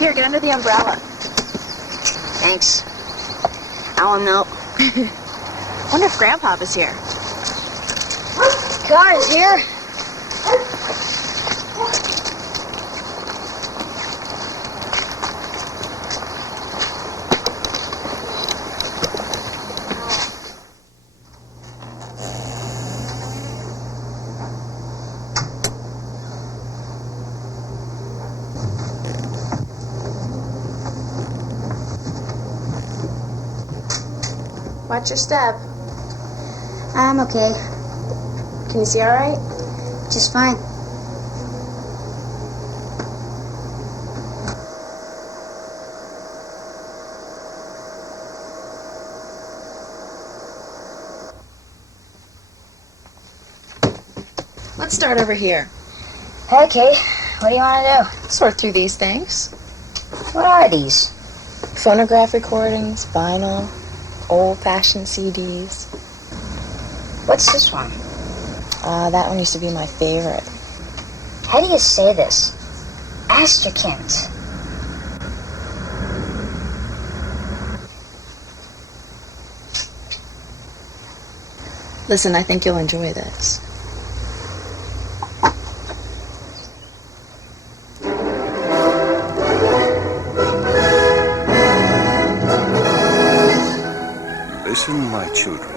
Here, get under the umbrella. Thanks. I won't know. Wonder if Grandpa is here. Car is here. Watch your step. I'm okay. Can you see all right? Just fine. Let's start over here. Okay, what do you want to Sort through these things. do? What are these? Phonograph recordings, vinyl, old-fashioned CDs. What's this one? That one used to be my favorite. How do you say this? Astrekynd. Listen, I think you'll enjoy this. Listen, my children.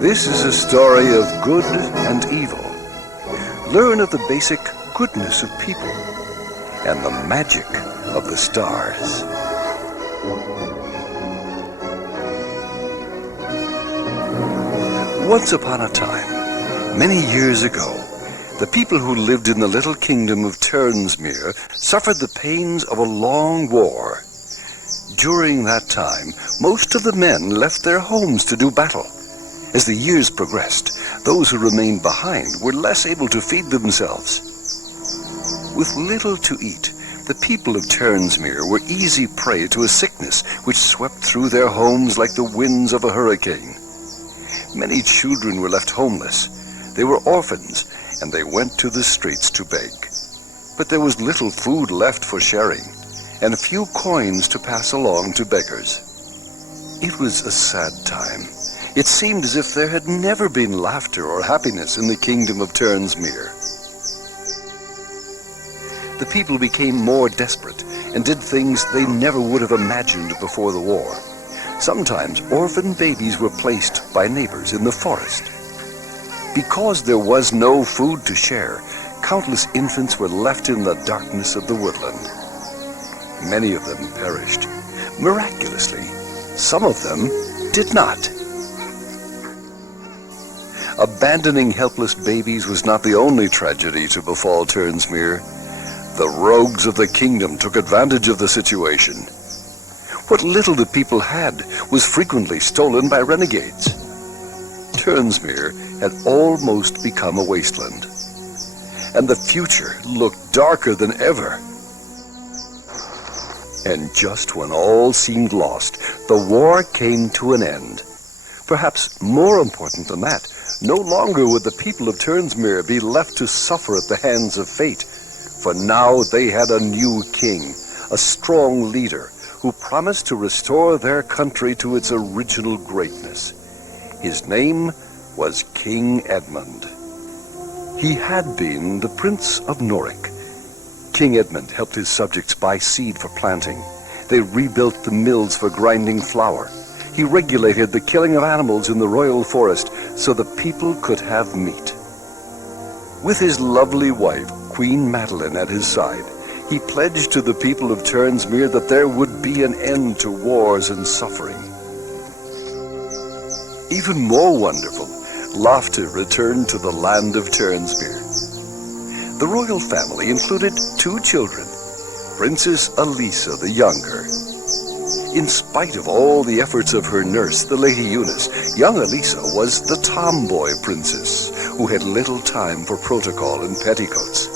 This is a story of good and evil. Learn of the basic goodness of people and the magic of the stars. Once upon a time, many years ago, the people who lived in the little kingdom of Turnsmere suffered the pains of a long war. During that time, most of the men left their homes to do battle. As the years progressed, those who remained behind were less able to feed themselves. With little to eat, the people of Turnsmere were easy prey to a sickness which swept through their homes like the winds of a hurricane. Many children were left homeless. They were orphans, and they went to the streets to beg. But there was little food left for sharing, and few coins to pass along to beggars. It was a sad time. It seemed as if there had never been laughter or happiness in the kingdom of Turnsmere. The people became more desperate and did things they never would have imagined before the war. Sometimes orphan babies were placed by neighbors in the forest. Because there was no food to share, countless infants were left in the darkness of the woodland. Many of them perished. Miraculously, some of them did not. Abandoning helpless babies was not the only tragedy to befall Turnsmere. The rogues of the kingdom took advantage of the situation. What little the people had was frequently stolen by renegades. Turnsmere had almost become a wasteland, and the future looked darker than ever. And just when all seemed lost, the war came to an end. Perhaps more important than that, no longer would the people of Turnsmere be left to suffer at the hands of fate, for now they had a new king, a strong leader, who promised to restore their country to its original greatness. His name was King Edmund. He had been the Prince of Norwich. King Edmund helped his subjects buy seed for planting. They rebuilt the mills for grinding flour. He regulated the killing of animals in the royal forest so the people could have meat. With his lovely wife, Queen Madeline, at his side, he pledged to the people of Turnsmere that there would be an end to wars and suffering. Even more wonderful, laughter returned to the land of Turnsmere. The royal family included 2 children, Princess Elisa the younger. In spite of all the efforts of her nurse, the Lady Eunice, young Elisa was the tomboy princess who had little time for protocol and petticoats.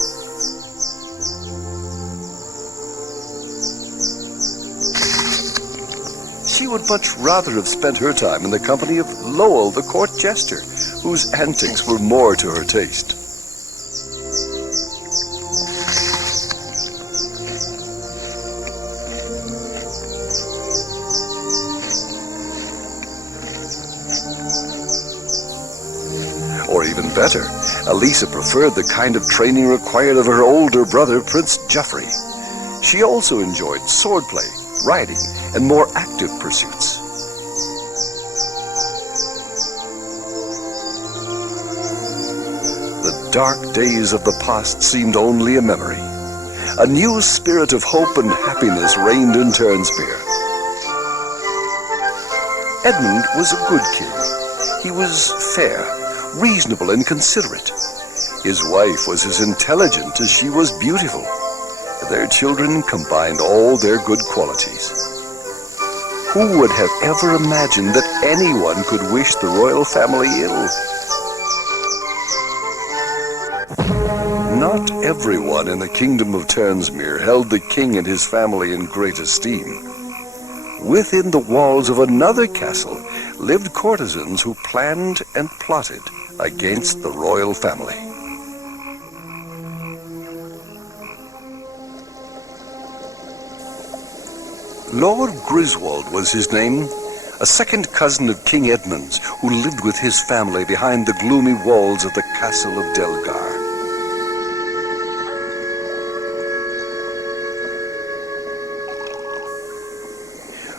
She would much rather have spent her time in the company of Lowell, the court jester, whose antics were more to her taste. even better. Elisa preferred the kind of training required of her older brother, Prince Geoffrey. She also enjoyed swordplay, riding, and more active pursuits. The dark days of the past seemed only a memory. A new spirit of hope and happiness reigned in Turnsmere. Edmund was a good king. He was fair, reasonable, and considerate. His wife was as intelligent as she was beautiful. Their children combined all their good qualities. Who would have ever imagined that anyone could wish the royal family ill? Not everyone in the kingdom of Turnsmere held the king and his family in great esteem. Within the walls of another castle lived courtesans who planned and plotted against the royal family. Lord Griswold was his name, a second cousin of King Edmund's who lived with his family behind the gloomy walls of the castle of Delgar.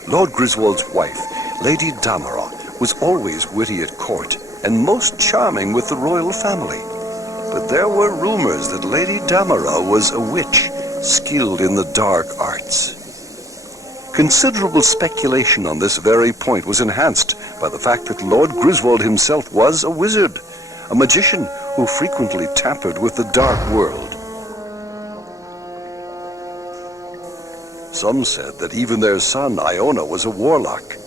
Lord Griswold's wife, Lady Damerot, was always witty at court and most charming with the royal family. But there were rumors that Lady Damerot was a witch, skilled in the dark arts. Considerable speculation on this very point was enhanced by the fact that Lord Griswold himself was a wizard, a magician who frequently tampered with the dark world. Some said that even their son, Iona, was a warlock.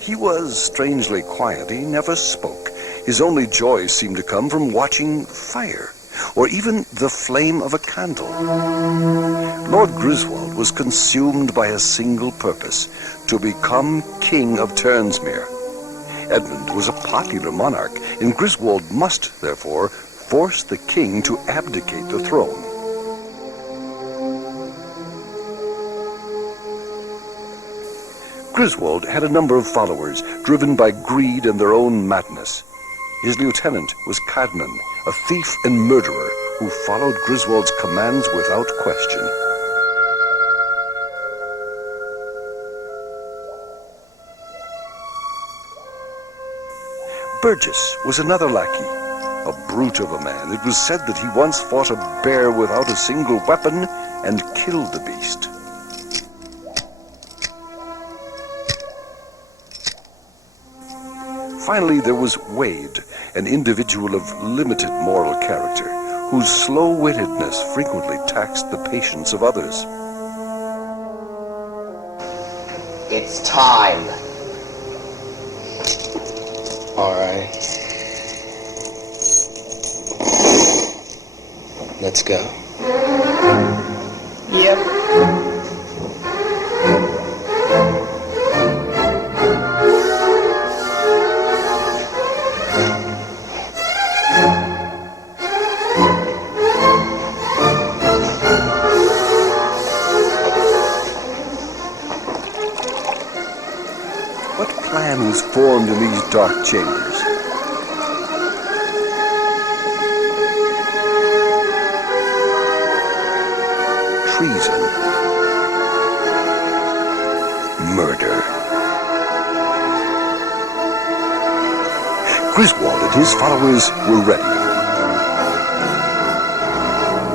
He was strangely quiet. He never spoke. His only joy seemed to come from watching fire, or even the flame of a candle. Lord Griswold was consumed by a single purpose, to become King of Turnsmere. Edmund was a popular monarch, and Griswold must, therefore, force the king to abdicate the throne. Griswold had a number of followers, driven by greed and their own madness. His lieutenant was Cadman, a thief and murderer who followed Griswold's commands without question. Burgess was another lackey, a brute of a man. It was said that he once fought a bear without a single weapon and killed the beast. Finally, there was Wade, an individual of limited moral character, whose slow-wittedness frequently taxed the patience of others. It's time. All right. Let's go. Yep. What plan was formed in these dark chambers? Treason. Murder. Griswold and his followers were ready.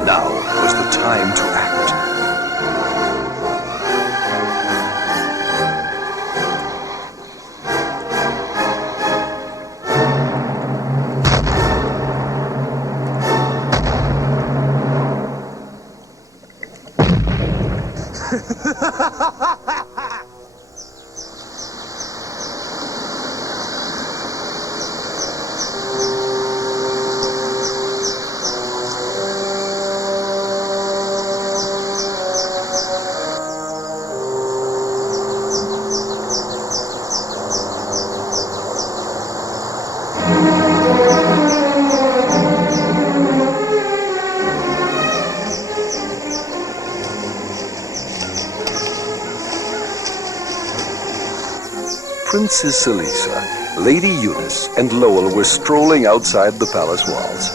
Now was the time to act. Princess Elisa Lady Eunice and Lowell were strolling outside the palace walls.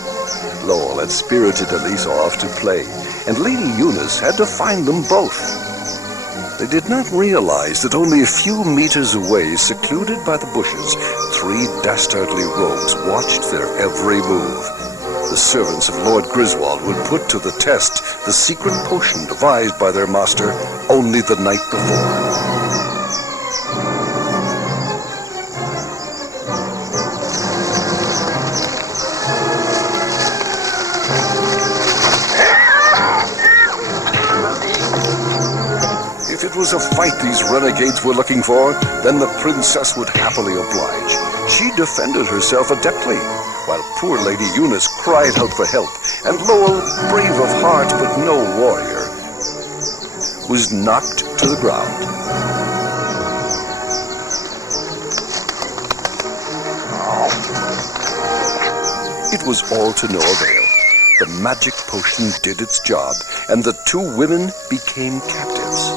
Lowell had spirited Elise off to play, and Lady Eunice had to find them both. They did not realize that only a few meters away, secluded by the bushes, 3 dastardly rogues watched their every move. The servants of Lord Griswold would put to the test the secret potion devised by their master only the night before. If it was a fight these renegades were looking for, then the princess would happily oblige. She defended herself adeptly, while poor Lady Eunice cried out for help, and Lowell, brave of heart but no warrior, was knocked to the ground. It was all to no avail. The magic potion did its job, and the 2 women became captives.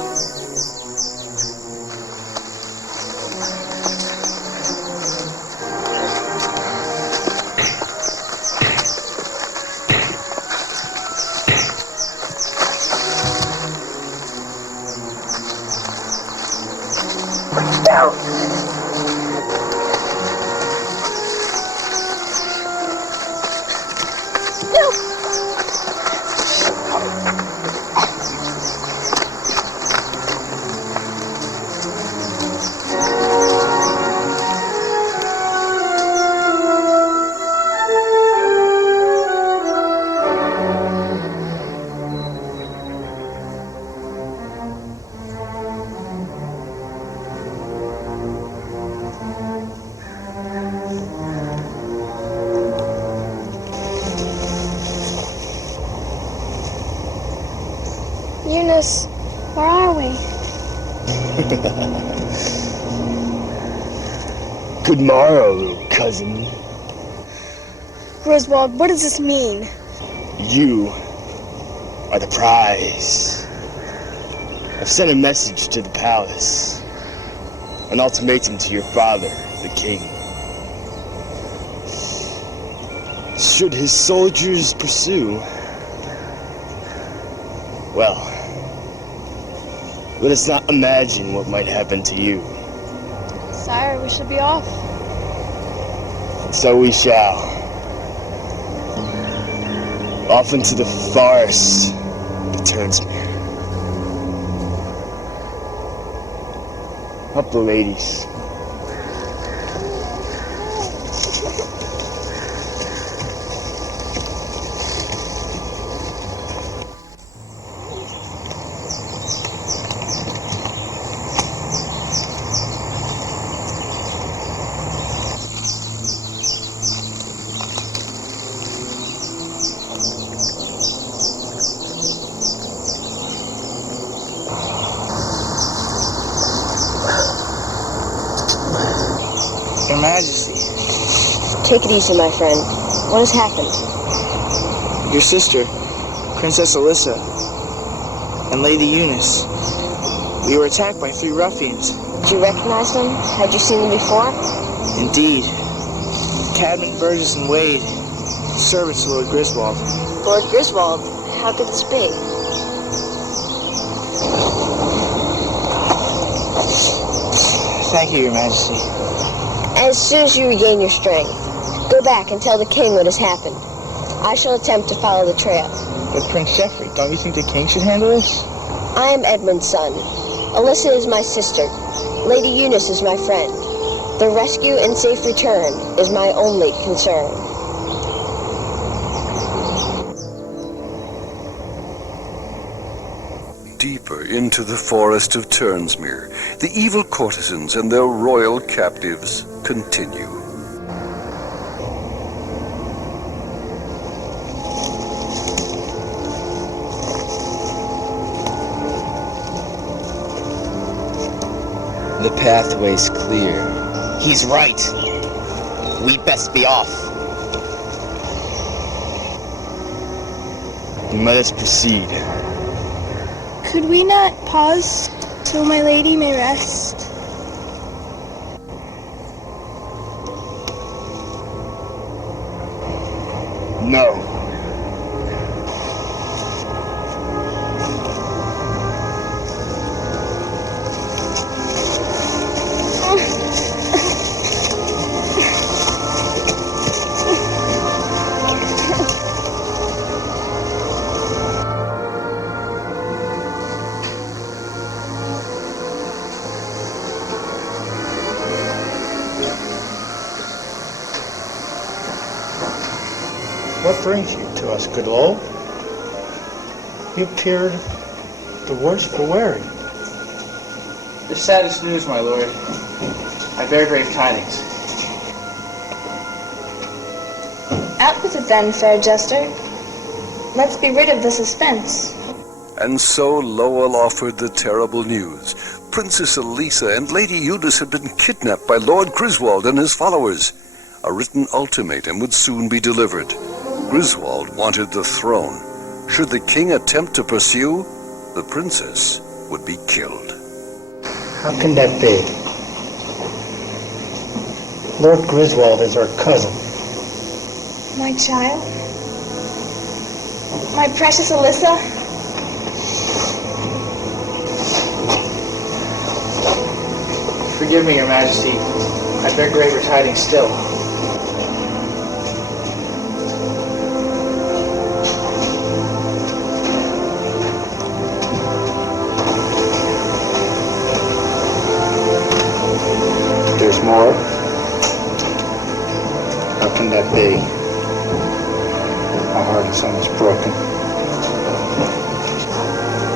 Eunice, where are we? Good morrow, little cousin. Griswold, what does this mean? You are the prize. I've sent a message to the palace. An ultimatum to your father, the king. Should his soldiers pursue, well, let us not imagine what might happen to you. Sire, we should be off. So we shall. Off into the forest, the Turnsmere. Up the ladies. Your Majesty. Take it easy, my friend. What has happened? Your sister, Princess Alyssa, and Lady Eunice. We were attacked by 3 ruffians. Did you recognize them? Had you seen them before? Indeed. Cadman, Burgess, and Wade, servants of Lord Griswold. Lord Griswold? How could this be? Thank you, Your Majesty. As soon as you regain your strength, go back and tell the king what has happened. I shall attempt to follow the trail. But Prince Geoffrey, don't you think the king should handle this? I am Edmund's son. Alyssa is my sister. Lady Eunice is my friend. The rescue and safe return is my only concern. Deeper into the forest of Turnsmere, the evil courtesans and their royal captives continue. The pathway's clear. He's right. We best be off. Then let us proceed. Could we not pause till my lady may rest? No. What brings you to us, good Lord? You appeared the worse for wearing. The saddest news, my lord. I bear grave tidings. Out with it then, fair jester. Let's be rid of the suspense. And so Lowell offered the terrible news. Princess Elisa and Lady Eunice had been kidnapped by Lord Griswold and his followers. A written ultimatum would soon be delivered. Griswold wanted the throne. Should the king attempt to pursue, the princess would be killed. How can that be? Lord Griswold is our cousin. My child? My precious Alyssa? Forgive me, your majesty. I bear graver tidings still. There's more? How can that be? My heart is almost broken.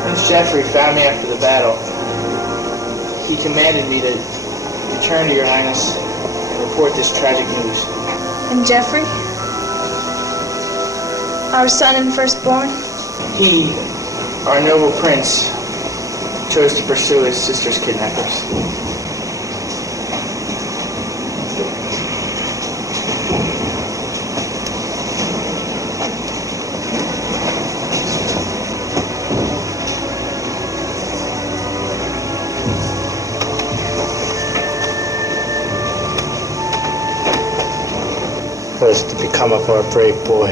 Prince Geoffrey found me after the battle. He commanded me to return to your highness and report this tragic news. And Geoffrey? Our son and firstborn? He, our noble prince, chose to pursue his sister's kidnappers. What is to become of our brave boy?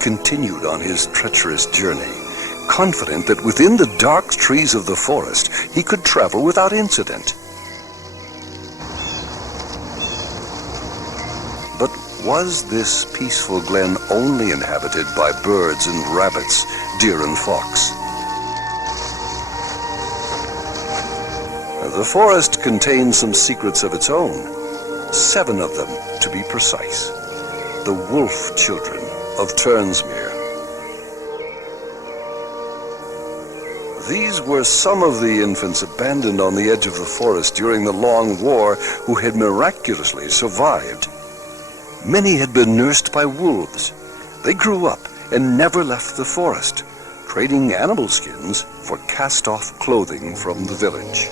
Continued on his treacherous journey, confident that within the dark trees of the forest he could travel without incident. But was this peaceful glen only inhabited by birds and rabbits, deer and fox? The forest contained some secrets of its own, 7 of them to be precise. The wolf children of Turnsmere. These were some of the infants abandoned on the edge of the forest during the long war who had miraculously survived. Many had been nursed by wolves. They grew up and never left the forest, trading animal skins for cast-off clothing from the village.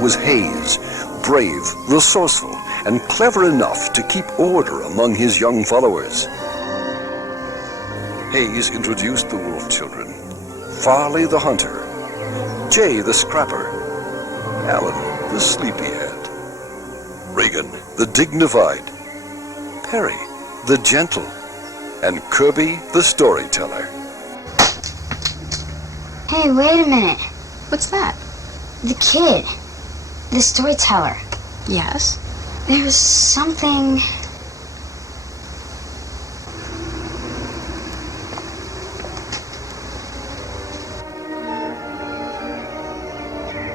Was Hayes, brave, resourceful, and clever enough to keep order among his young followers. Hayes introduced the wolf children: Farley the hunter, Jay the scrapper, Alan the sleepyhead, Regan the dignified, Perry the gentle, and Kirby the storyteller. Hey, wait a minute. What's that? The kid. The storyteller. Yes? There's something...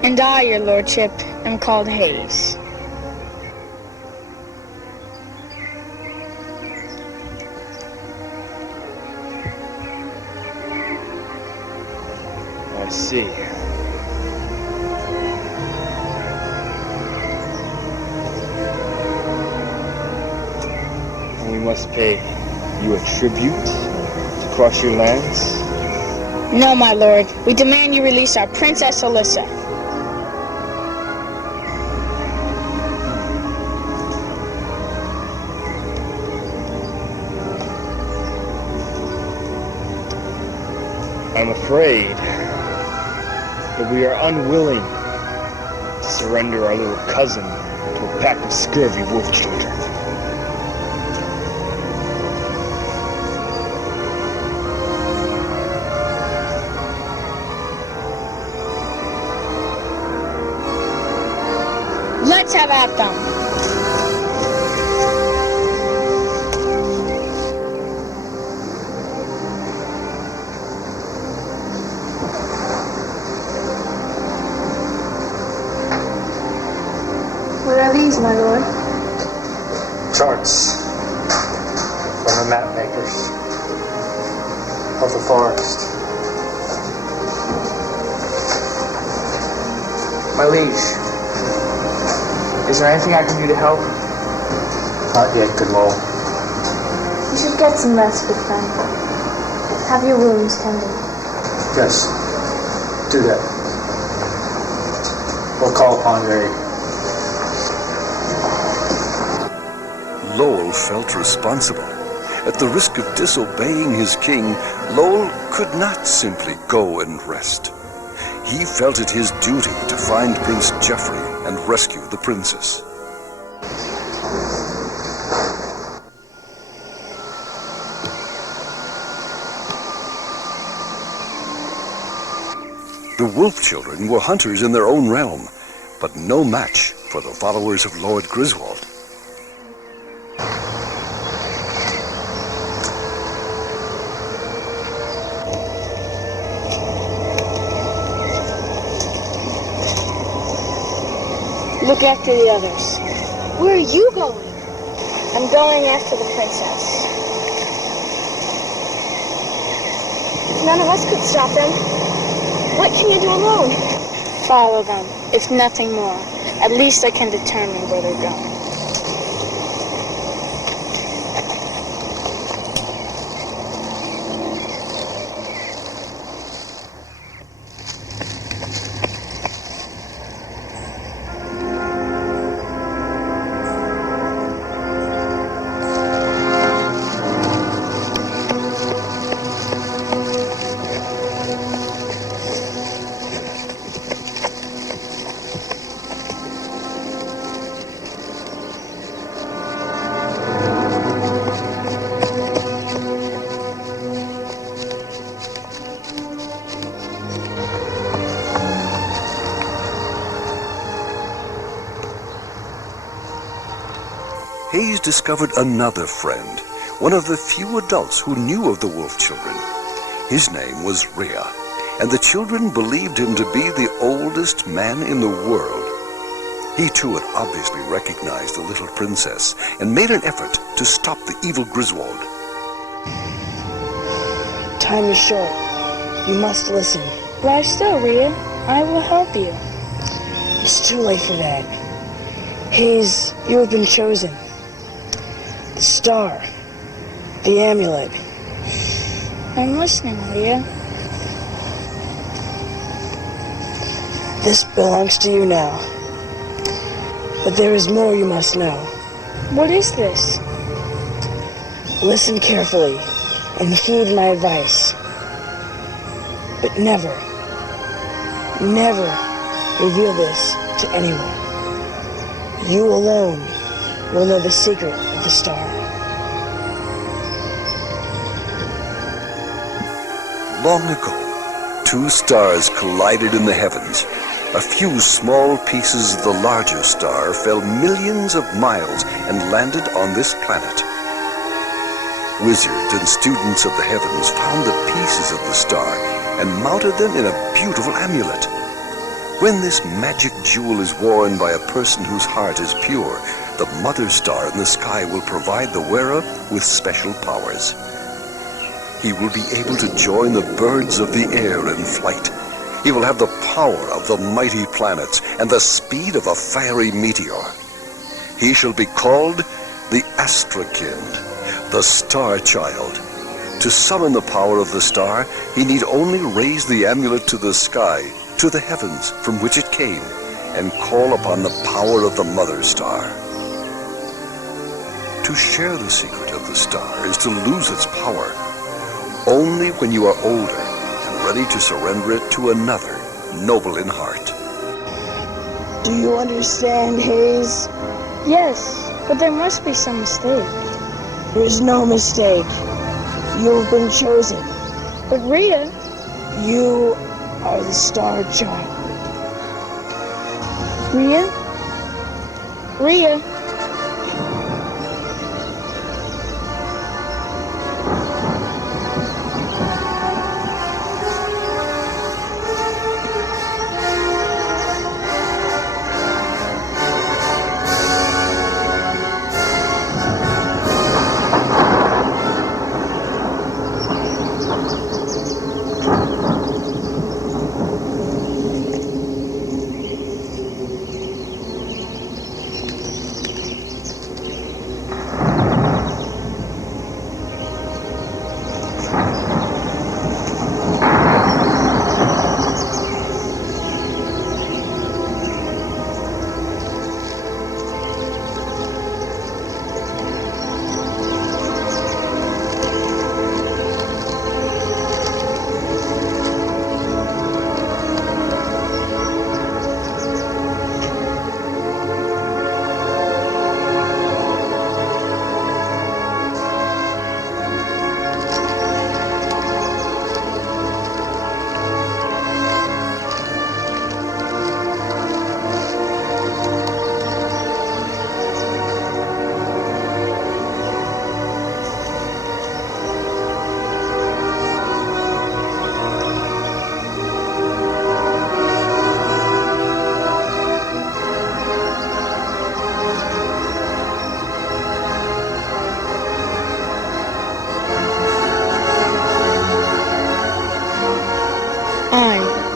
And I, your lordship, am called Hayes. I see. And we must pay you a tribute to cross your lands? No, my lord. We demand you release our Princess Alyssa. I'm afraid that we are unwilling to surrender our little cousin to a pack of scurvy wolf children. Let's have at them. What are these, my lord? Charts from the map makers of the forest. My liege, is there anything I can do to help? Not yet, good lord. You should get some rest, good friend. Have your wounds tended. Yes, do that. We'll call upon your aid. Lowell felt responsible. At the risk of disobeying his king, Lowell could not simply go and rest. He felt it his duty to find Prince Geoffrey and rescue the princess. The wolf children were hunters in their own realm, but no match for the followers of Lord Griswold. Look after the others. Where are you going? I'm going after the princess. None of us could stop them. What can you do alone? Follow them, if nothing more. At least I can determine where they're going. Hayes discovered another friend, one of the few adults who knew of the wolf children. His name was Rhea, and the children believed him to be the oldest man in the world. He too had obviously recognized the little princess and made an effort to stop the evil Griswold. Time is short. You must listen. Why still, Rhea? I will help you. It's too late for that. Hayes, you have been chosen. The star. The amulet. I'm listening, Rhea. This belongs to you now. But there is more you must know. What is this? Listen carefully and heed my advice. But never, never reveal this to anyone. You alone will know the secret of the star. Long ago, two stars collided in the heavens. A few small pieces of the larger star fell millions of miles and landed on this planet. Wizards and students of the heavens found the pieces of the star and mounted them in a beautiful amulet. When this magic jewel is worn by a person whose heart is pure, the mother star in the sky will provide the wearer with special powers. He will be able to join the birds of the air in flight. He will have the power of the mighty planets and the speed of a fiery meteor. He shall be called the Astrekynd, the Star Child. To summon the power of the star, he need only raise the amulet to the sky, to the heavens from which it came, and call upon the power of the mother star. To share the secret of the star is to lose its power. Only when you are older and ready to surrender it to another, noble in heart. Do you understand, Hayes? Yes, but there must be some mistake. There is no mistake. You have been chosen. But Rita... You are the Star Child. Rhea? Rhea?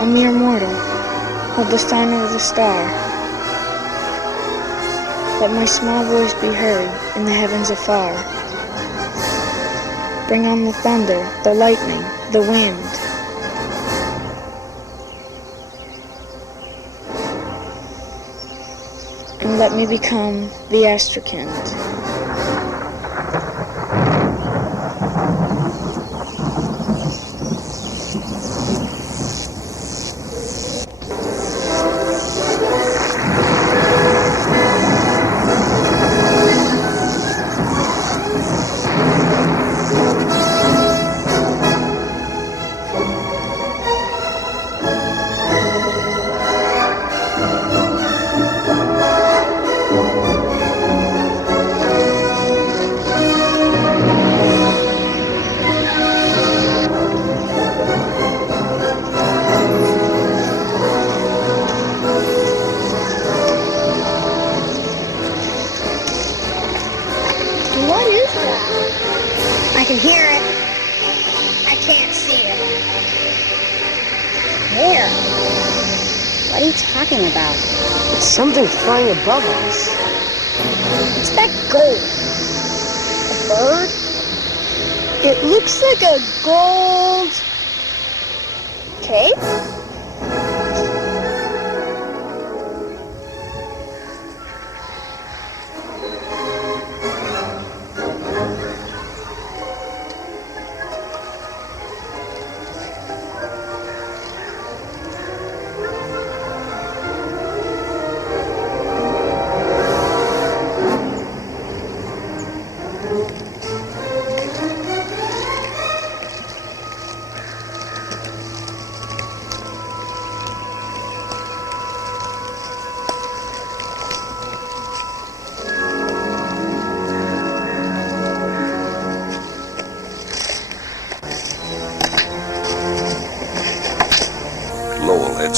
A mere mortal, hold the sign of the star. Let my small voice be heard in the heavens afar. Bring on the thunder, the lightning, the wind. And let me become the Astrekynd. I can hear it. I can't see it. Where? What are you talking about? It's something flying above us. What's that gold? A bird? It looks like a gold... cape?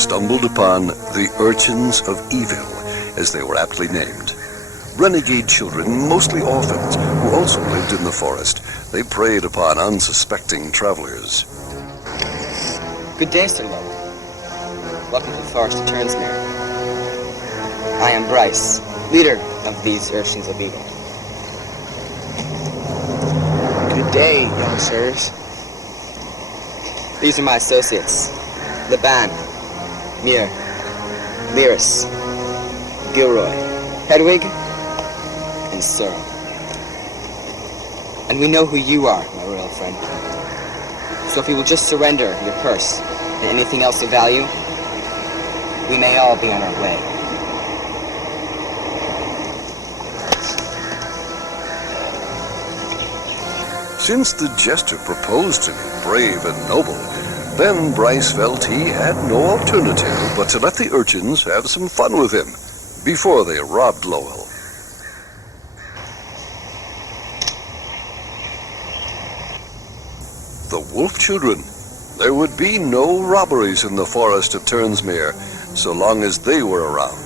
stumbled upon the Urchins of Evil, as they were aptly named. Renegade children, mostly orphans, who also lived in the forest. They preyed upon unsuspecting travelers. Good day, Sir Lowe. Welcome to the forest of Turnsmere. I am Bryce, leader of these Urchins of Evil. Good day, young sirs. These are my associates, Laban, Muir, Lyris, Gilroy, Hedwig, and Sorrel. And we know who you are, my royal friend. So if you will just surrender your purse and anything else of value, we may all be on our way. Since the jester proposed to be brave and noble, then Bryce felt he had no alternative but to let the urchins have some fun with him before they robbed Lowell. The wolf children. There would be no robberies in the forest of Turnsmere so long as they were around.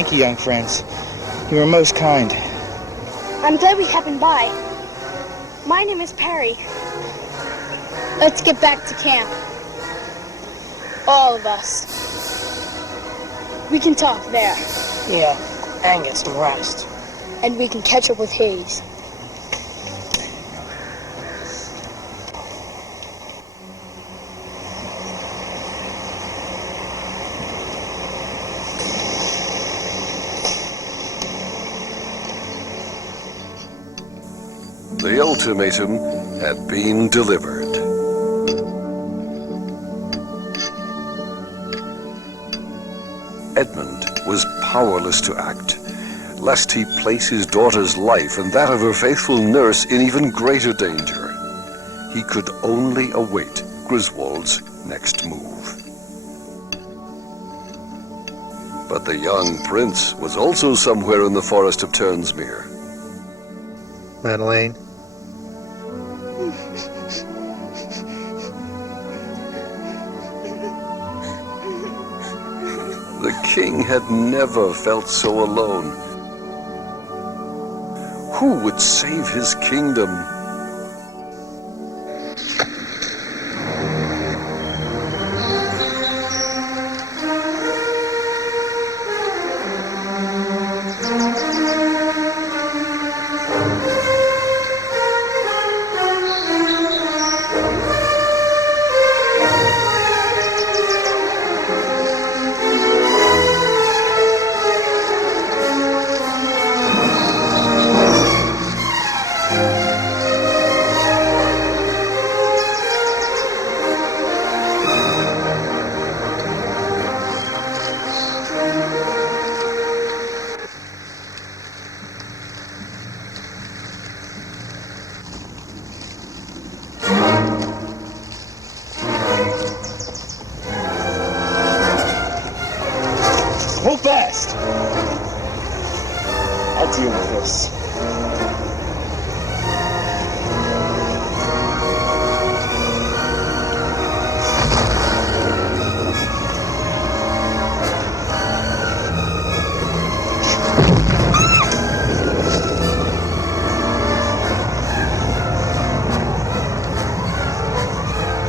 Thank you, young friends. You were most kind. I'm glad we happened by. My name is Perry. Let's get back to camp. All of us. We can talk there. Yeah, and get some rest. And we can catch up with Hayes. The ultimatum had been delivered. Edmund was powerless to act, lest he place his daughter's life and that of her faithful nurse in even greater danger. He could only await Griswold's next move. But the young prince was also somewhere in the forest of Turnsmere. Madeleine? The king had never felt so alone. Who would save his kingdom?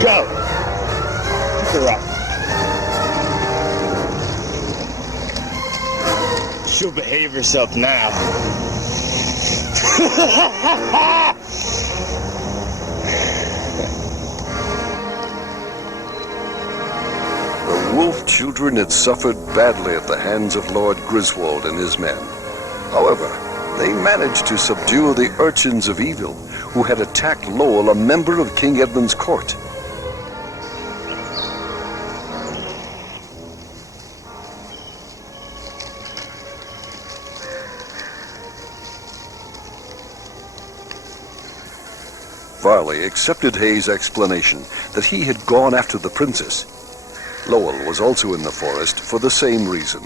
Go! Pick her up. She'll behave herself now. The wolf children had suffered badly at the hands of Lord Griswold and his men. However, they managed to subdue the urchins of evil who had attacked Lowell, a member of King Edmund's court. Varley accepted Hayes' explanation that he had gone after the princess. Lowell was also in the forest for the same reason.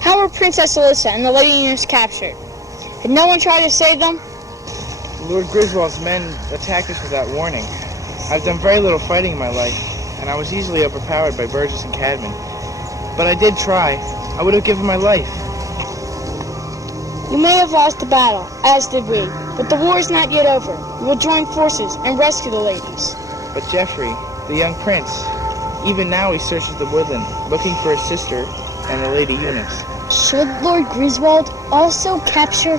How were Princess Alyssa and the Lady Eunice captured? Did no one try to save them? Lord Griswold's men attacked us without warning. I've done very little fighting in my life, and I was easily overpowered by Burgess and Cadman. But I did try. I would have given my life. You may have lost the battle, as did we, but the war is not yet over. We will join forces and rescue the ladies. But Geoffrey, the young prince, even now he searches the woodland, looking for his sister and the Lady Eunice. Should Lord Griswold also capture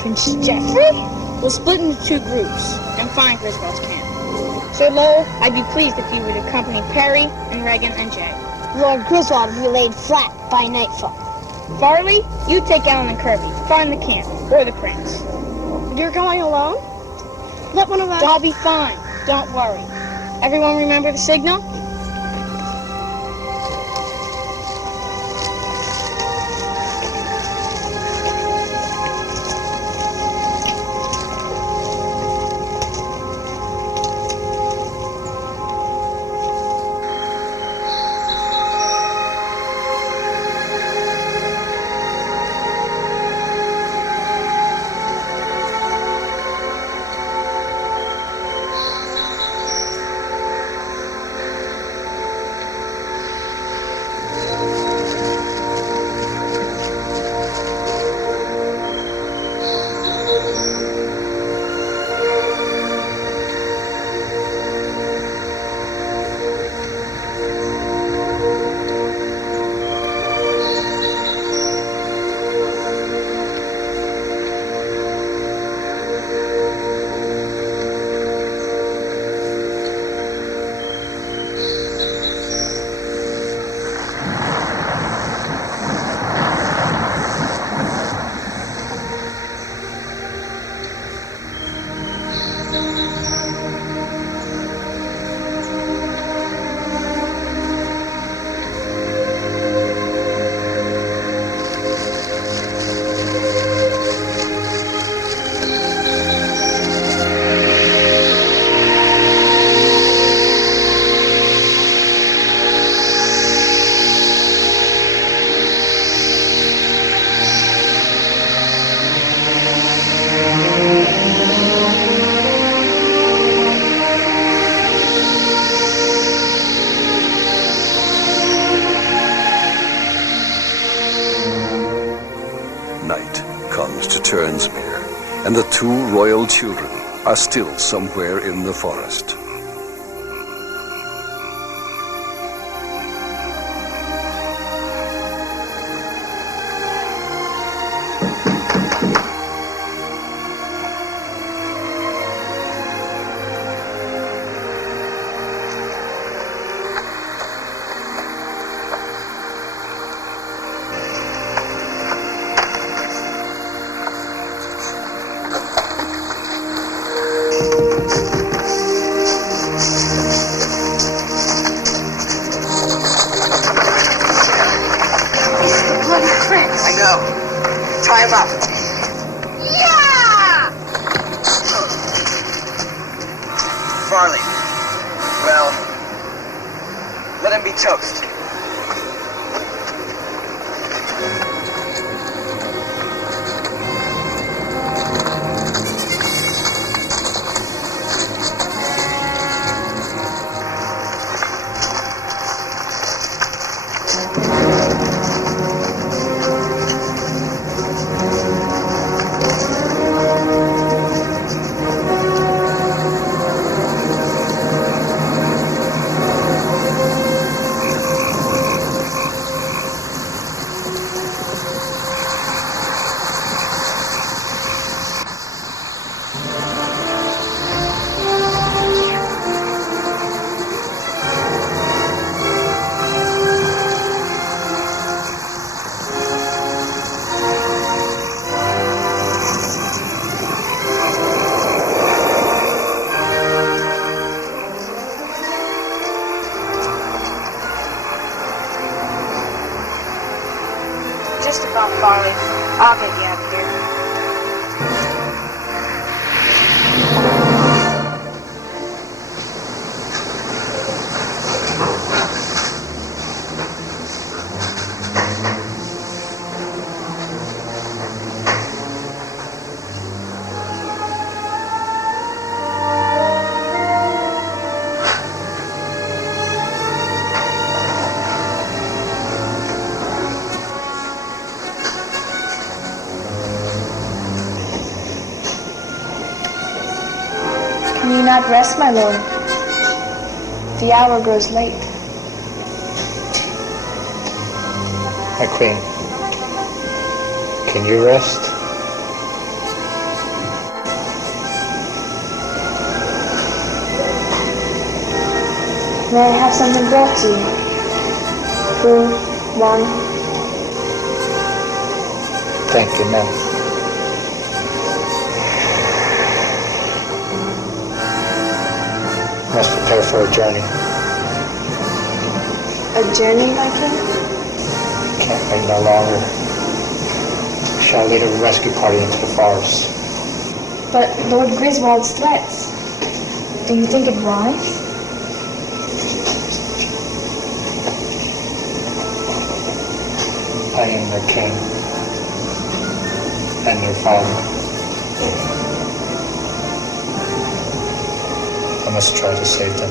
Prince Geoffrey? We'll split into two groups and find Griswold's camp. Sir Lowell, I'd be pleased if you would accompany Perry and Regan and Jay. Lord Griswold will be laid flat by nightfall. Varley, you take Alan and Kirby, find the camp, or the prince. You're going alone? Let one of us... I'll be fine, don't worry. Everyone remember the signal? And the two royal children are still somewhere in the forest. reactor. Can you not rest, my lord? The hour grows late. My queen, can you rest? May I have something brought to you? Food, wine? Thank you, no. Must prepare for a journey. A journey, my king? Can't wait no longer. Shall lead a rescue party into the forest. But Lord Griswold's threats. Do you think it wise? I am their king and their father. I must try to save them.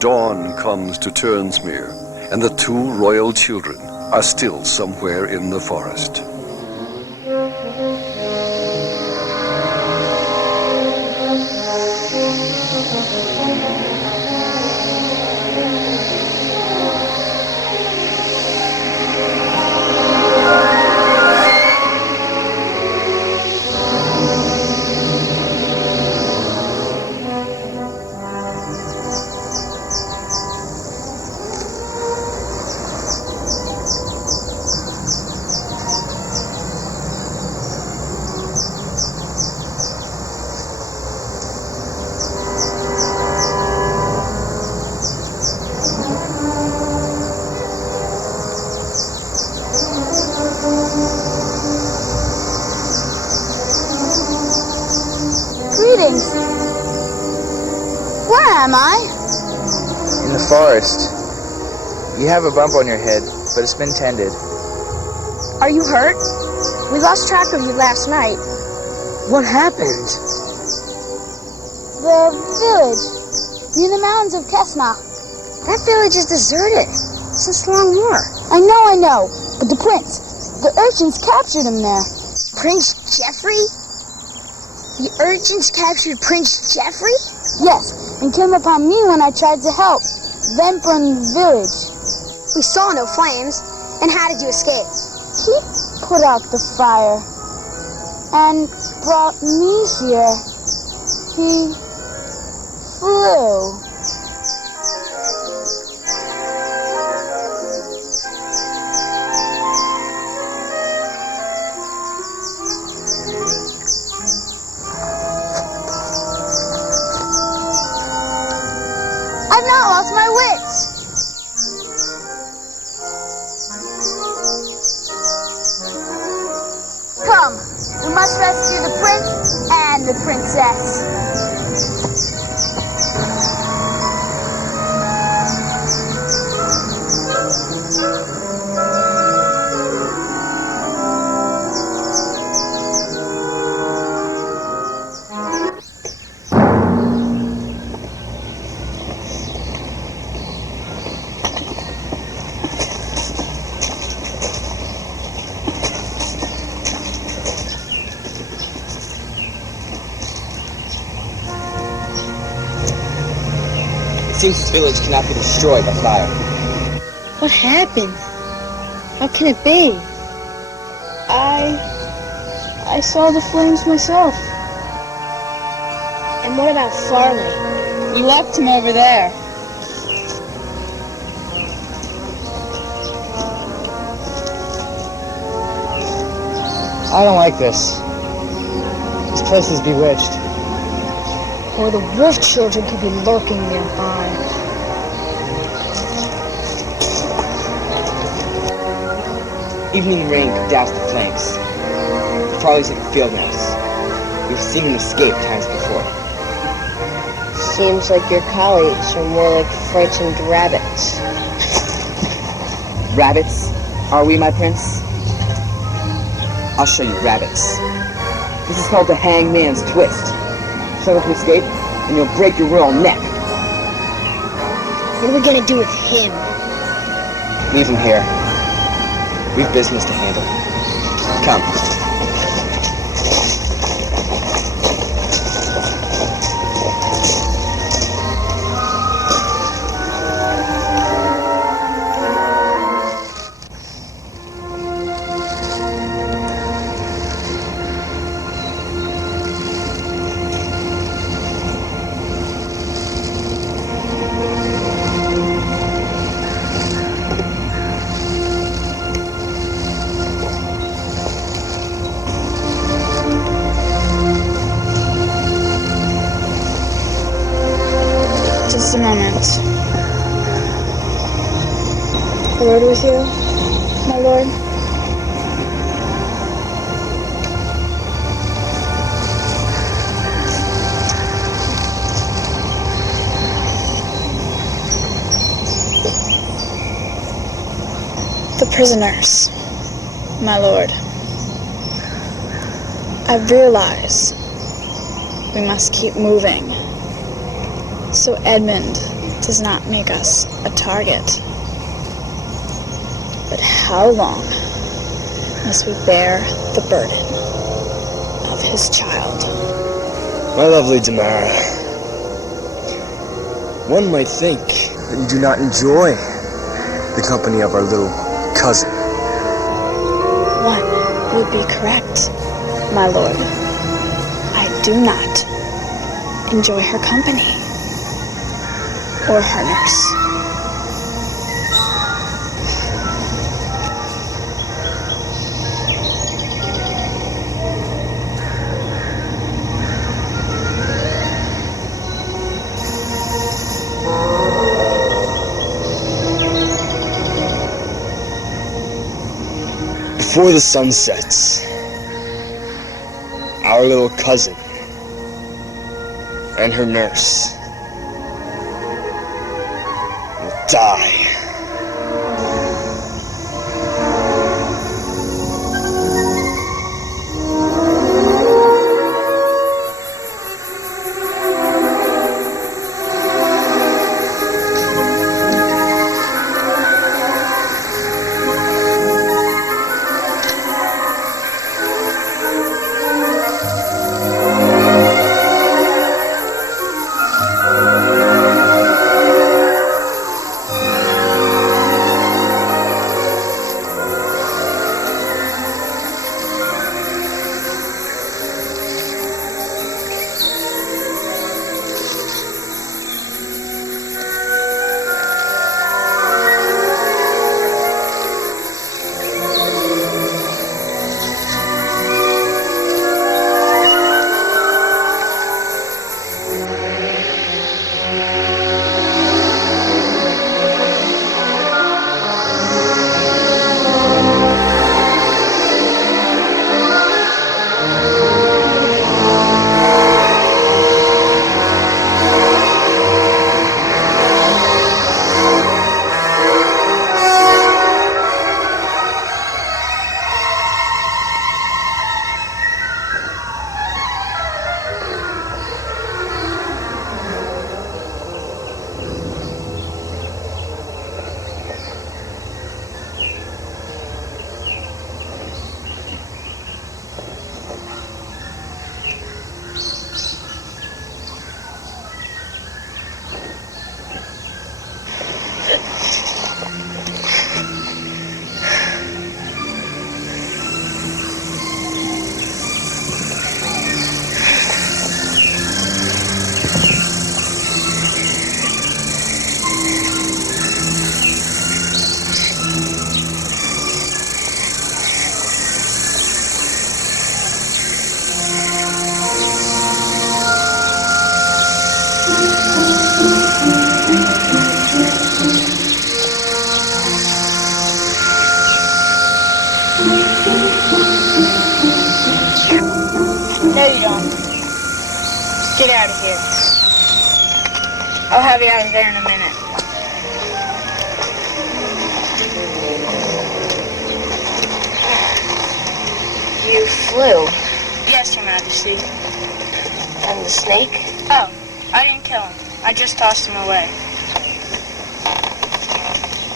Dawn comes to Turnsmere, and the two royal children are still somewhere in the forest. Greetings. Where am I? In the forest. You have a bump on your head, but it's been tended. Are you hurt? We lost track of you last night. What happened? The village, near the mountains of Kesna. That village is deserted since the long war. I know. But the prince, the urchins captured him there. Prince Geoffrey? The urchins captured Prince Geoffrey? Yes, and came upon me when I tried to help. Then burned the village. We saw no flames. And how did you escape? He put out the fire and brought me here. He flew. I've not lost my wits. Come, we must rescue the prince and the princess. It seems this village cannot be destroyed by fire. What happened? How can it be? I saw the flames myself. And what about Farley? We left him over there. I don't like this. This place is bewitched. Or the wolf children could be lurking nearby. Evening rain could douse the flames. Charlie's like a field mouse. We've seen him escape times before. Seems like your colleagues are more like frightened rabbits. Rabbits? Are we, my prince? I'll show you rabbits. This is called the hangman's twist. Struggle to escape, and you'll break your royal neck. What are we gonna do with him? Leave him here. We've business to handle. Come. Just a moment. A word with you, my lord? The prisoners, my lord. I realize we must keep moving, so Edmund does not make us a target. But how long must we bear the burden of his child? My lovely Damara, one might think that you do not enjoy the company of our little cousin. One would be correct, my lord. I do not enjoy her company or her nurse. Before the sun sets, our little cousin and her nurse will die. you don't. Just get out of here. I'll have you out of there in a minute. You flew. Yes, Your Majesty. And the snake? Oh, I didn't kill him. I just tossed him away.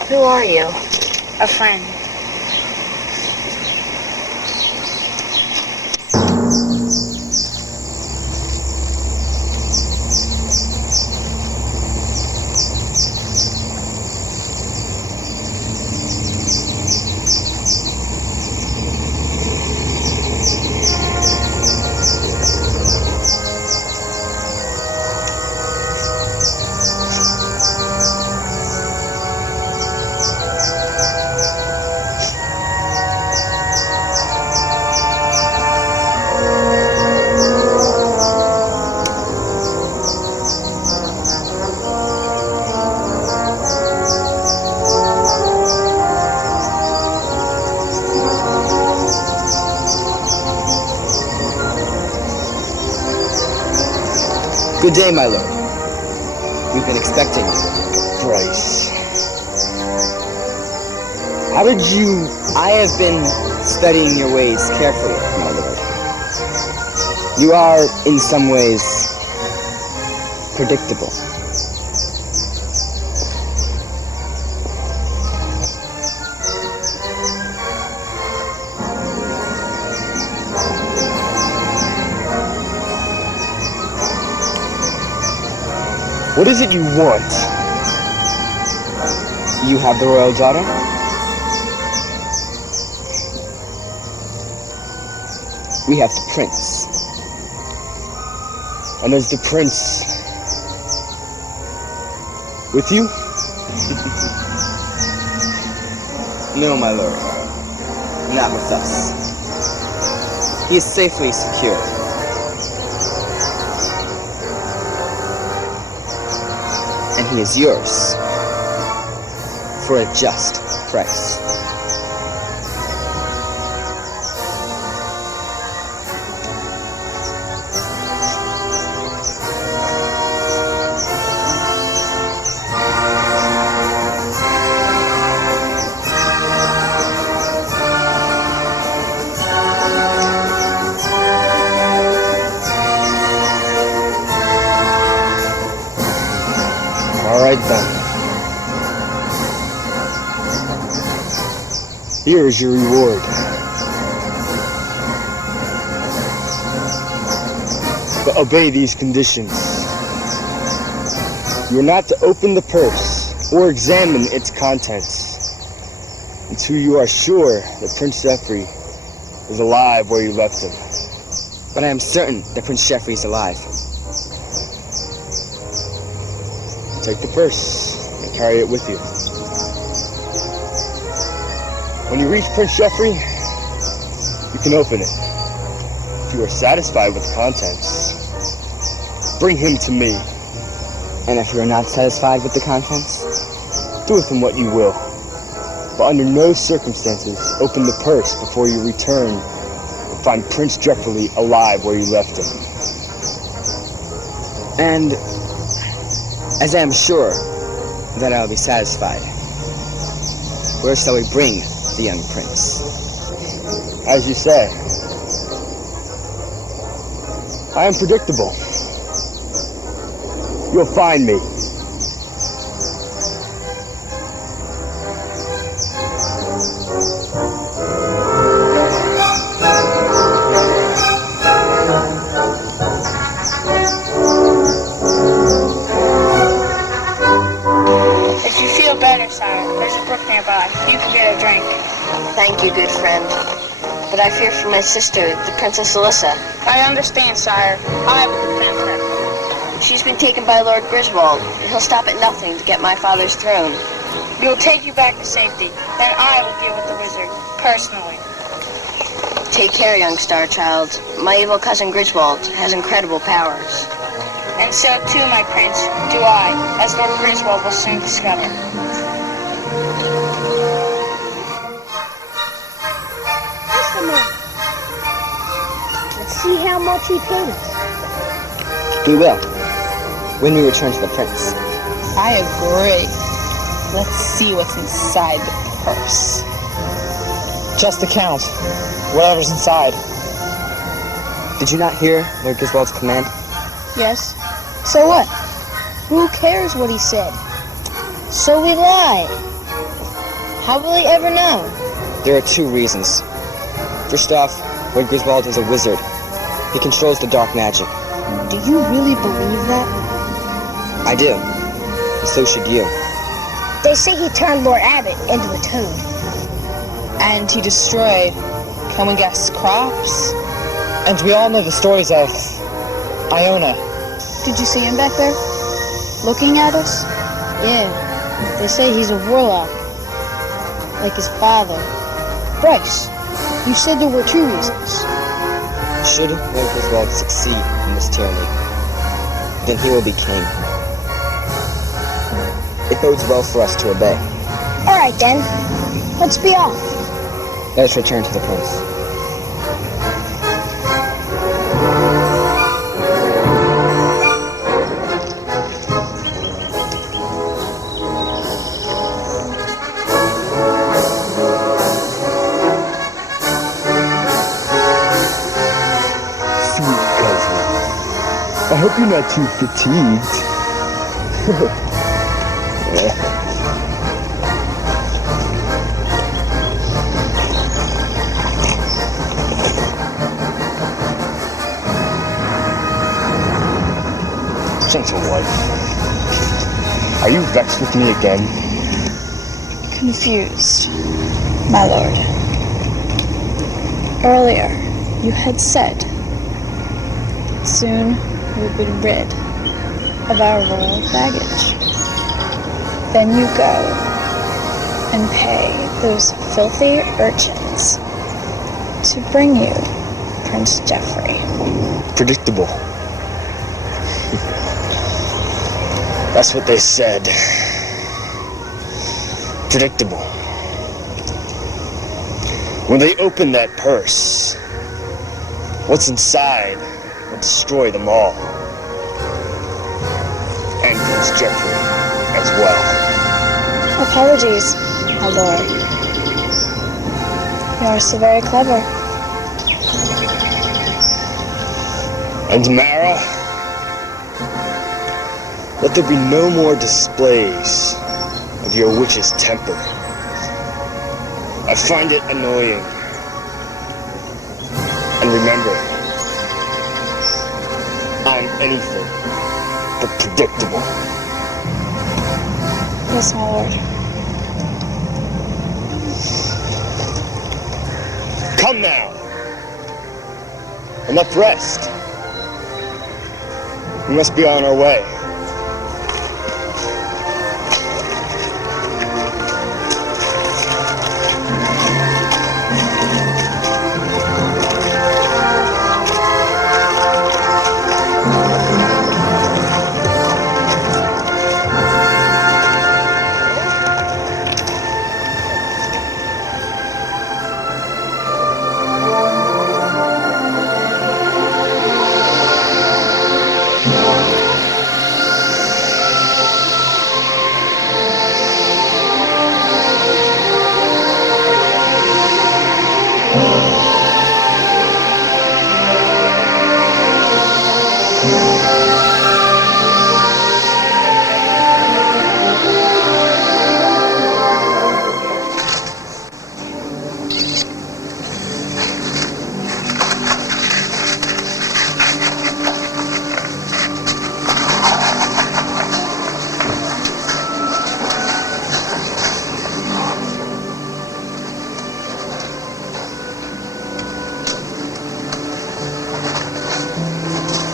Who are you? A friend. Good day, my lord. We've been expecting you. Bryce. How did you... I have been studying your ways carefully, my lord. You are, in some ways, predictable. What is it you want? You have the royal daughter? We have the prince. And is the prince with you? No, my lord. Not with us. He is safely secure. And he is yours for a just price. All right then. Here is your reward. But obey these conditions. You are not to open the purse or examine its contents until you are sure that Prince Jeffrey is alive where you left him. But I am certain that Prince Jeffrey is alive. Take the purse and carry it with you. When you reach Prince Jeffrey, you can open it. If you are satisfied with the contents, bring him to me. And if you are not satisfied with the contents? Do with him what you will. But under no circumstances open the purse before you return and find Prince Jeffrey alive where you left him. And as I am sure that I will be satisfied, where shall we bring the young prince? As you say, I am predictable. You'll find me. If you feel better, sire, there's a brook nearby. You can get a drink. Thank you, good friend. But I fear for my sister, the Princess Alyssa. I understand, sire. I will defend her. She's been taken by Lord Griswold, and he'll stop at nothing to get my father's throne. We'll take you back to safety. Then I will deal with the wizard, personally. Take care, young star child. My evil cousin Griswold has incredible powers. And so too, my prince, do I, as Lord Griswold will soon discover. Just a moment. Let's see see how much he paid us. We will, when we return to the prince. I agree. Let's see what's inside the purse. Just the count. Whatever's inside. Did you not hear Lord Griswold's command? Yes. So what? Who cares what he said? So we lied. How will he ever know? There are two reasons. First off, Lord Griswold is a wizard. He controls the dark magic. Do you really believe that? I do. And so should you. They say he turned Lord Abbott into a toad. And he destroyed, can we guess, crops? And we all know the stories of Iona. Did you see him back there? Looking at us? Yeah. They say he's a warlock. Like his father. Bryce, you said there were two reasons. Should Lord Griswold succeed in this tyranny, then he will be king. It bodes well for us to obey. All right, then. Let's be off. Let us return to the prince. Sweet cousin. I hope you're not too fatigued. Gentle wife, are you vexed with me again? Confused, my lord. Earlier, you had said soon we would be rid of our royal baggage. Then you go and pay those filthy urchins to bring you Prince Geoffrey. Predictable. That's what they said. Predictable. When they open that purse, what's inside will destroy them all. And Prince Geoffrey as well. Apologies, my lord. You are so very clever. And Mara, let there be no more displays of your witch's temper. I find it annoying. And remember, I'm anything but predictable. Yes, my lord. Come now. Enough rest. We must be on our way.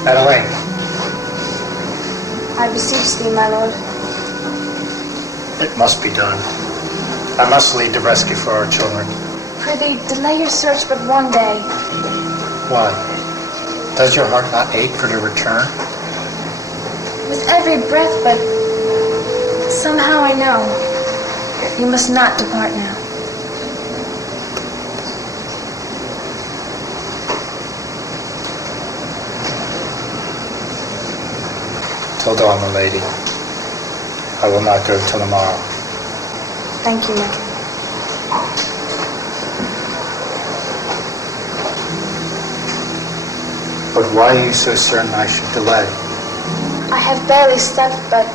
Adelaide. I beseech thee, my lord. It must be done. I must lead the rescue for our children. Prithee, delay your search but one day. Why? Does your heart not ache for their return? With every breath, but somehow I know you must not depart now. Till dawn, my lady. I will not go till tomorrow. Thank you, Nick. But why are you so certain I should delay? I have barely slept, but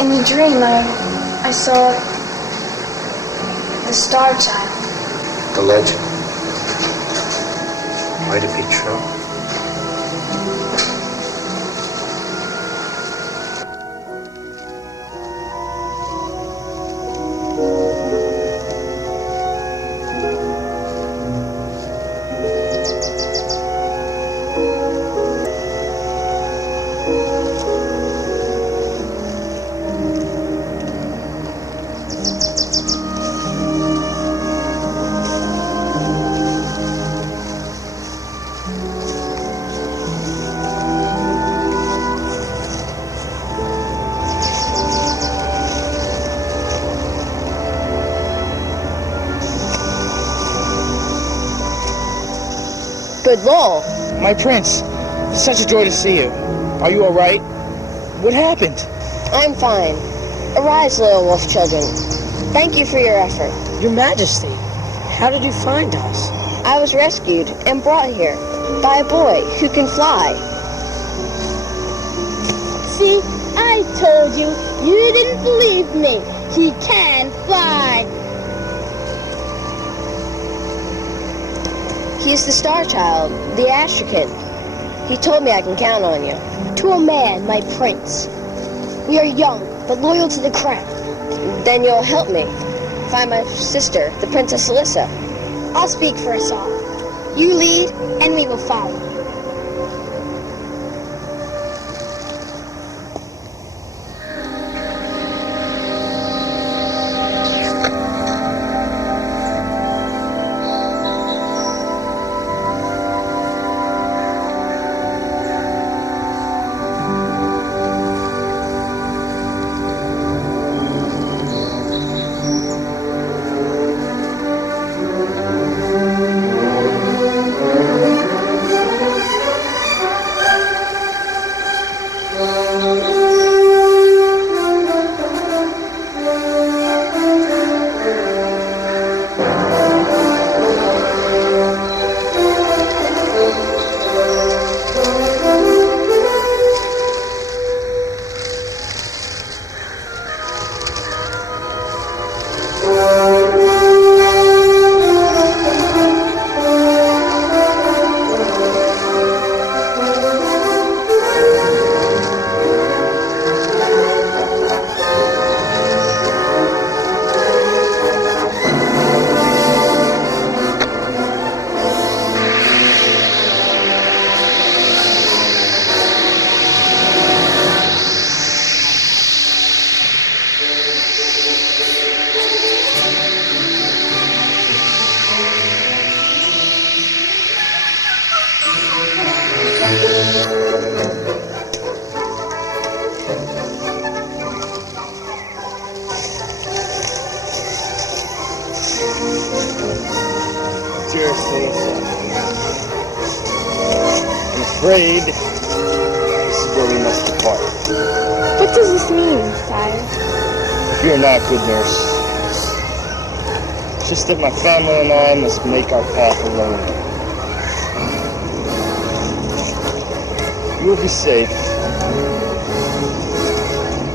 in a dream I saw the Star Child. The legend. Might it be true? Good Lord. My prince, it's such a joy to see you. Are you all right? What happened? I'm fine. Arise, little wolf children. Thank you for your effort. Your Majesty, how did you find us? I was rescued and brought here by a boy who can fly. See, I told you. You didn't believe me. He can fly. He's the Star Child, the Astrekynd. He told me I can count on you. To a man, my prince. We are young, but loyal to the crown. Then you'll help me find my sister, the Princess Alyssa. I'll speak for us all. You lead, and we will follow. I'm afraid this is where we must depart. What does this mean, sire? Fear not, good nurse. It's just that my family and I must make our path alone. You will be safe.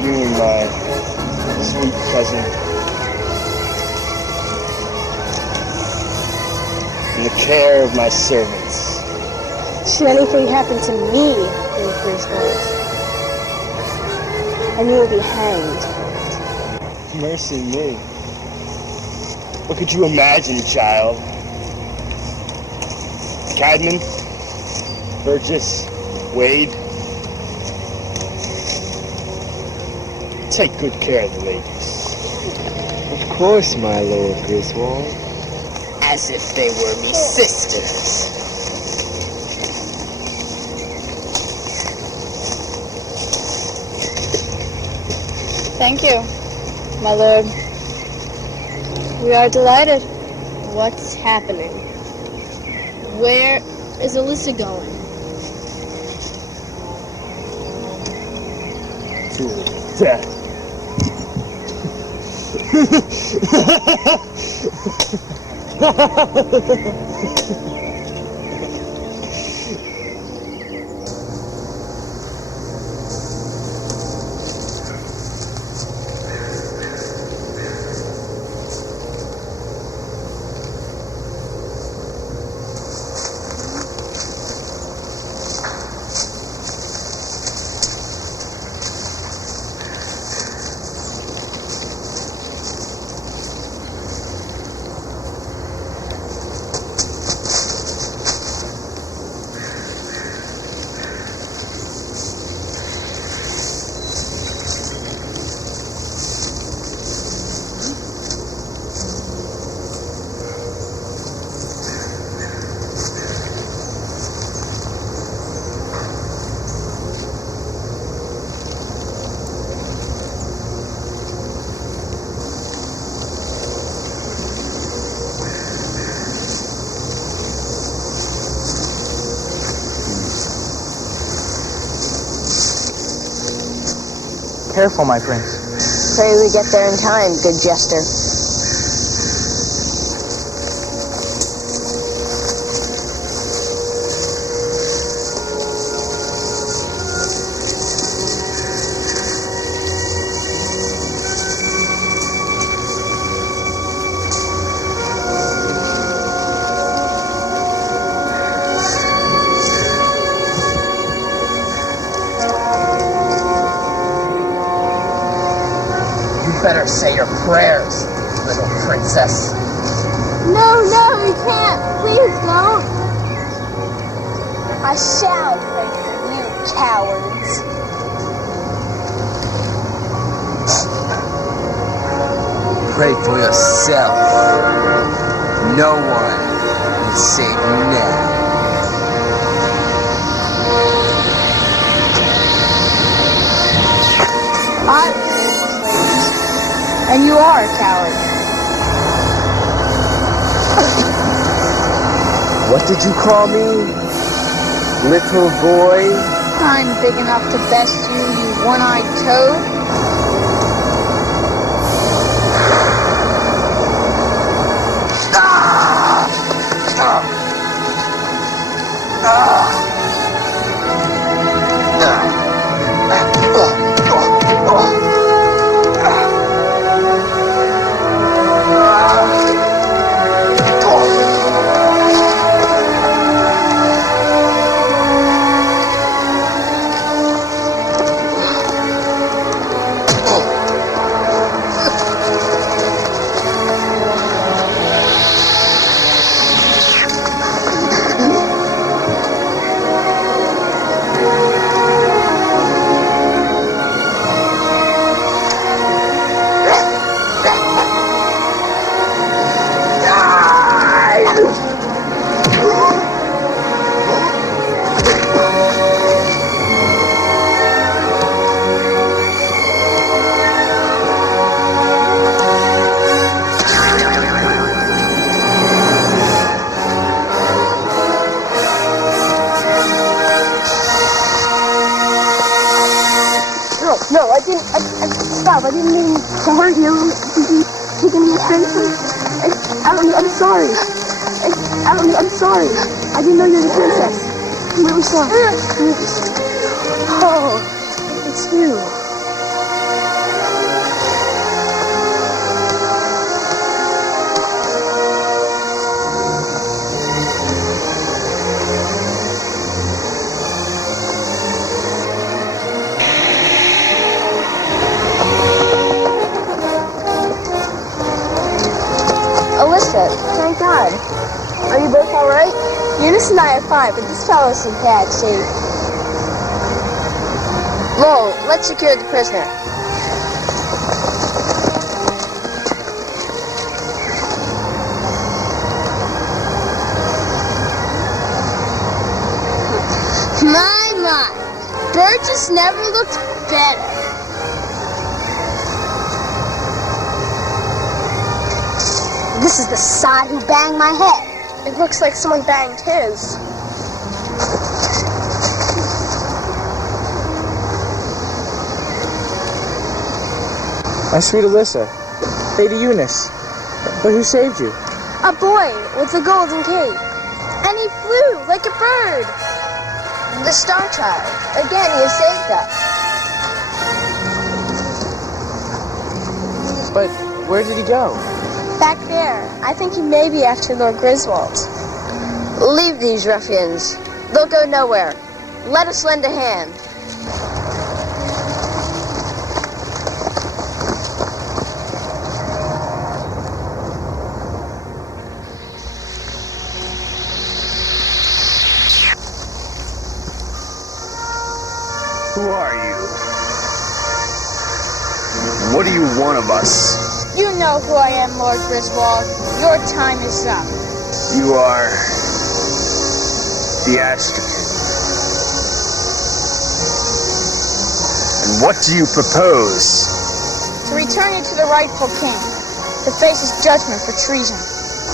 You and my sweet cousin. In the care of my servants. Should anything happen to me in Griswold, and you will be hanged. Mercy me. What could you imagine, child? Cadman? Burgess? Wade? Take good care of the ladies. Of course, my Lord Griswold. As if they were me sisters. Thank you, my lord. We are delighted. What's happening? Where is Alyssa going? to death. Careful, my prince. Pray we get there in time, good jester. Better say your prayers, little princess. No, you can't. Please don't. I shall pray for you, cowards. Pray for yourself. No one will save you now. And you are a coward. What did you call me? Little boy? I'm big enough to best you, you one-eyed toad. No, I didn't. Stop. I didn't mean to hurt you. Taking me offensive. I'm sorry. I'm sorry. I didn't know you were the princess. I'm really sorry. Oh, it's you. Thank God. Are you both alright? Eunice and I are fine, but this fellow's in bad shape. Lowell, let's secure the prisoner. My. Burgess never looked better. This is the sod who banged my head. It looks like someone banged his. My sweet Alyssa. Lady Eunice. But who saved you? A boy with a golden cape. And he flew like a bird. The Star Child. Again, he has saved us. But where did he go? Back there. I think he may be after Lord Griswold. Leave these ruffians. They'll go nowhere. Let us lend a hand. Who are you? What do you want of us? You know who I am, Lord Griswold. Your time is up. You are the Astrekynd. And what do you propose? To return you to the rightful king, to face his judgment for treason.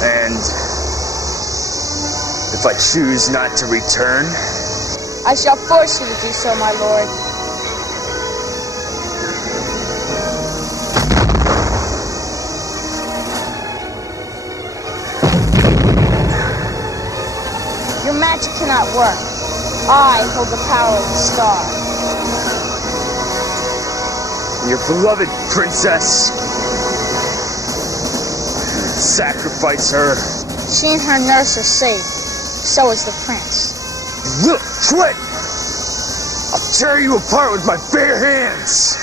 And if I choose not to return? I shall force you to do so, my lord. Your magic cannot work. I hold the power of the star. Your beloved princess. Sacrifice her. She and her nurse are safe. So is the prince. Look, twit! I'll tear you apart with my bare hands!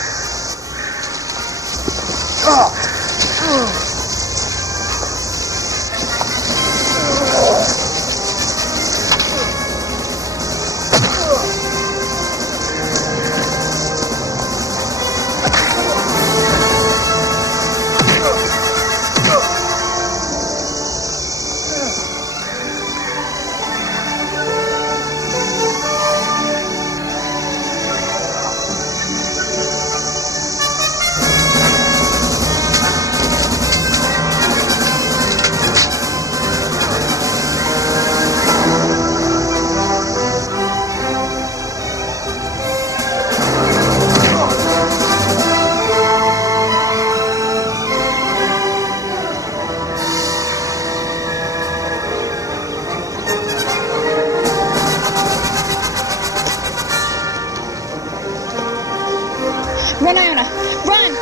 Run, Iona! Run!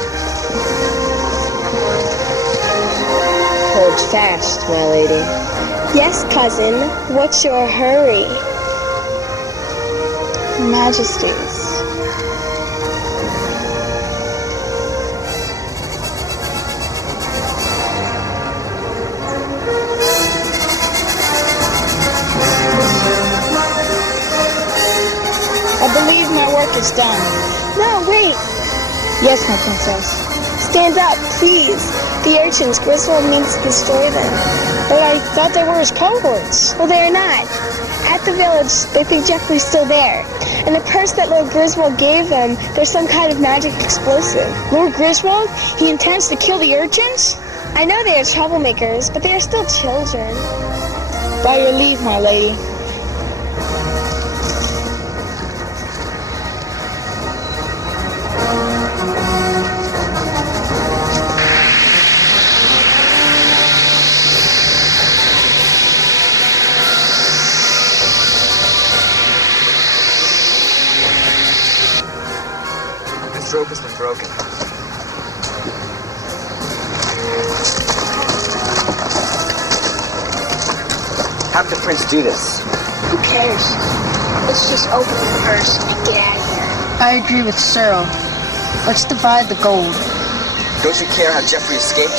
Hold fast, my lady. Yes, cousin. What's your hurry? Majesties. I believe my work is done. No, wait. Yes, my princess. Stand up, please. The urchins, Griswold means to destroy them. But I thought they were his cohorts. Well, they are not. At the village, they think Jeffrey's still there. And the purse that Lord Griswold gave them, there's some kind of magic explosive. Lord Griswold? He intends to kill the urchins? I know they are troublemakers, but they are still children. By your leave, my lady. This rope has been broken. How did the prince do this? Who cares? Let's just open the purse and get out of here. I agree with Cyril. Let's divide the gold. Don't you care how Jeffrey escaped?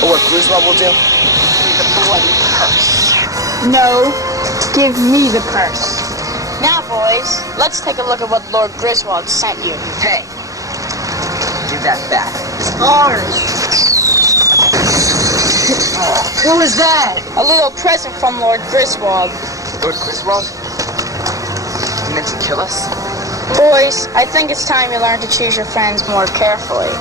Or what Griswold will do? The bloody purse. No, give me the purse. Now, boys, let's take a look at what Lord Griswold sent you. Hey! Give that back. It's ours. What was that? A little present from Lord Griswold. Lord Griswold? He meant to kill us? Boys, I think it's time you learn to choose your friends more carefully.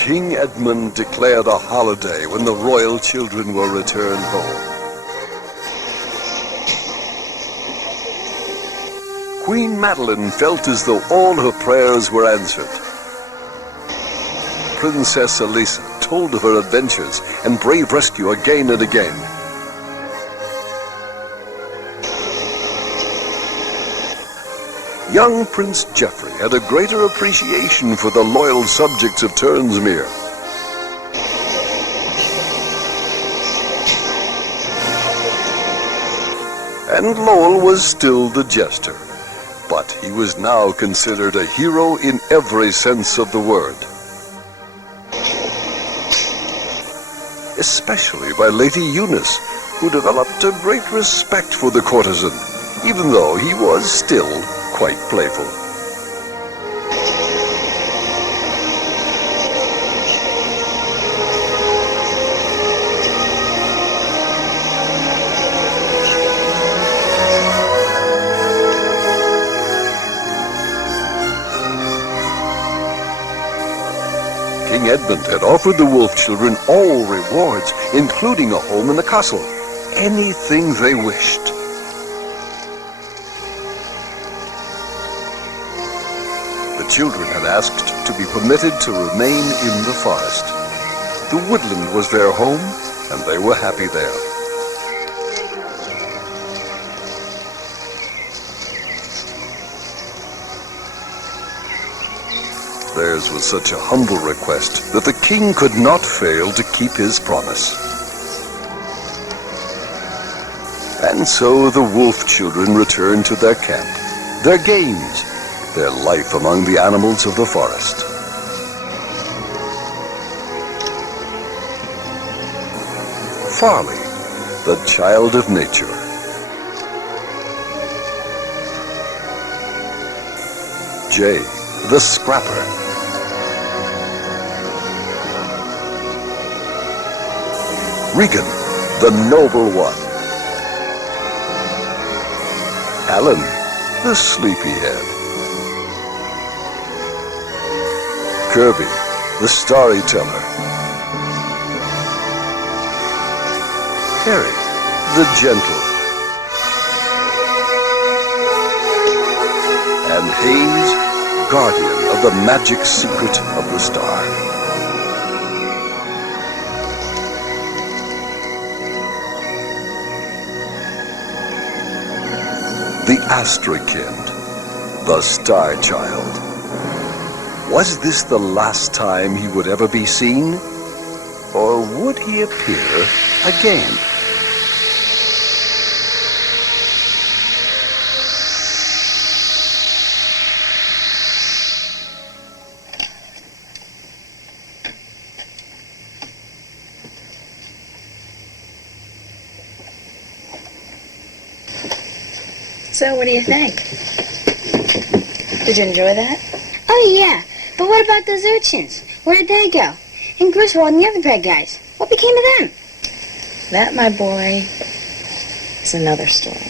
King Edmund declared a holiday when the royal children were returned home. Queen Madeline felt as though all her prayers were answered. Princess Elisa told of her adventures and brave rescue again and again. Young Prince Geoffrey had a greater appreciation for the loyal subjects of Turnsmere. And Lowell was still the jester, but he was now considered a hero in every sense of the word. Especially by Lady Eunice, who developed a great respect for the courtesan, even though he was still quite playful. King Edmund had offered the wolf children all rewards, including a home in the castle, anything they wished. The children had asked to be permitted to remain in the forest. The woodland was their home, and they were happy there. Theirs was such a humble request that the king could not fail to keep his promise. And so the wolf children returned to their camp, their games, their life among the animals of the forest. Farley, the child of nature. Jay, the scrapper. Regan, the noble one. Alan, the sleepyhead. Kirby, the storyteller. Harry, the gentle. And Hayes, guardian of the magic secret of the star. The Astrekynd, the Star Child. Was this the last time he would ever be seen? Or would he appear again? So, what do you think? Did you enjoy that? Oh, yeah. But what about those urchins? Where'd they go? And Griswold and the other bad guys. What became of them? That, my boy, is another story.